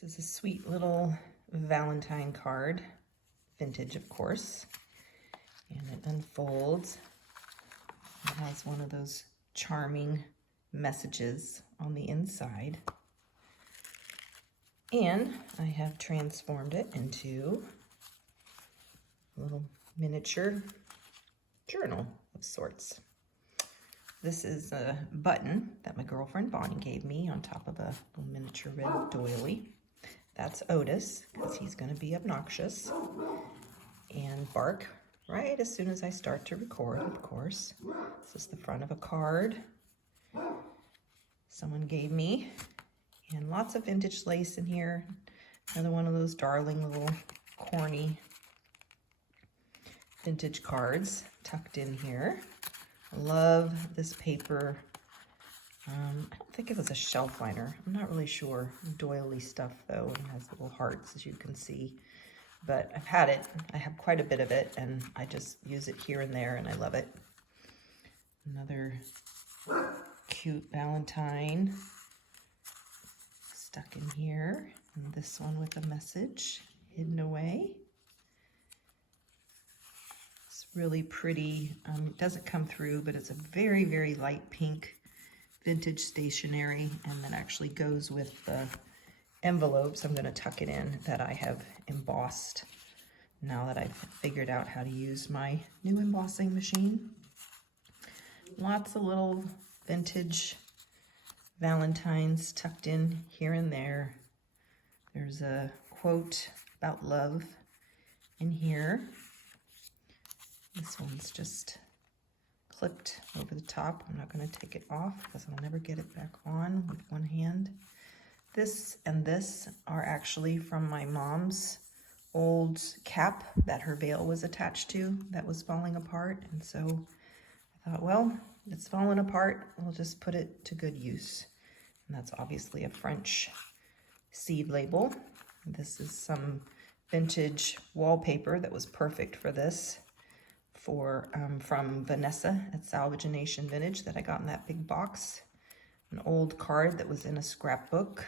This is a sweet little Valentine card, vintage of course, and it unfolds. It has one of those charming messages on the inside. And I have transformed it into a little miniature journal of sorts. This is a button that my girlfriend Bonnie gave me on top of a little miniature red doily. That's Otis, because he's going to be obnoxious and bark right as soon as I start to record, of course. This is the front of a card someone gave me, and lots of vintage lace in here. Another one of those darling little corny vintage cards tucked in here. I love this paper. I don't think it was a shelf liner. I'm not really sure. Doily stuff though, and has little hearts as you can see. But I've had it. I have quite a bit of it, and I just use it here and there, and I love it. Another cute Valentine stuck in here, and this one with a message hidden away. It's really pretty. It doesn't come through, but it's a very, very light pink vintage stationery, and that actually goes with the envelopes. I'm going to tuck it in that I have embossed now that I've figured out how to use my new embossing machine. Lots of little vintage Valentines tucked in here and there. There's a quote about love in here. This one's just clipped over the top. I'm not going to take it off because I'll never get it back on with one hand. This and this are actually from my mom's old cap that her veil was attached to that was falling apart. And so I thought, well, it's fallen apart. We'll just put it to good use. And that's obviously a French seed label. This is some vintage wallpaper that was perfect for this. From Vanessa at Salvagination Vintage that I got in that big box. An old card that was in a scrapbook.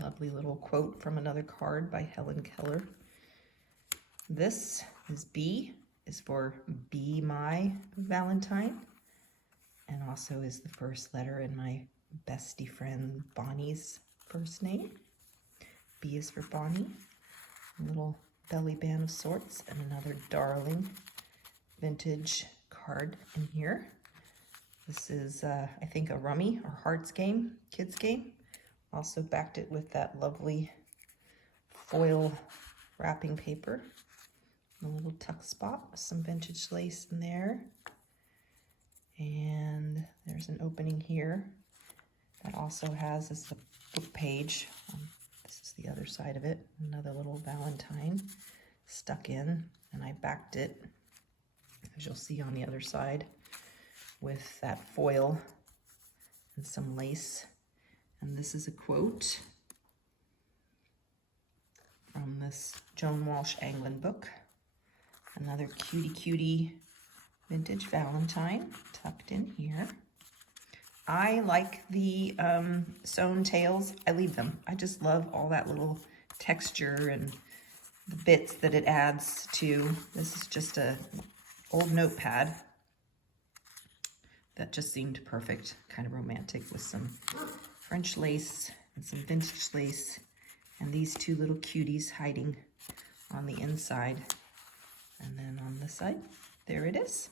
Lovely little quote from another card by Helen Keller. This is B, is for Be My Valentine, and also is the first letter in my bestie friend Bonnie's first name. B is for Bonnie. A little belly band of sorts, and another darling vintage card in here. This is, I think, a rummy or hearts game, kids game. Also backed it with that lovely foil wrapping paper. A little tuck spot with some vintage lace in there. And there's an opening here that also has this book page. This is the other side of it. Another little Valentine stuck in, and I backed it, as you'll see on the other side, with that foil and some lace. And this is a quote from this Joan Walsh Anglin book. Another cutie vintage Valentine tucked in here. I like the sewn tails. I leave them. I just love all that little texture and the bits that it adds to. This is just a old notepad that just seemed perfect, kind of romantic, with some French lace and some vintage lace, and these two little cuties hiding on the inside. And then on this side, there it is.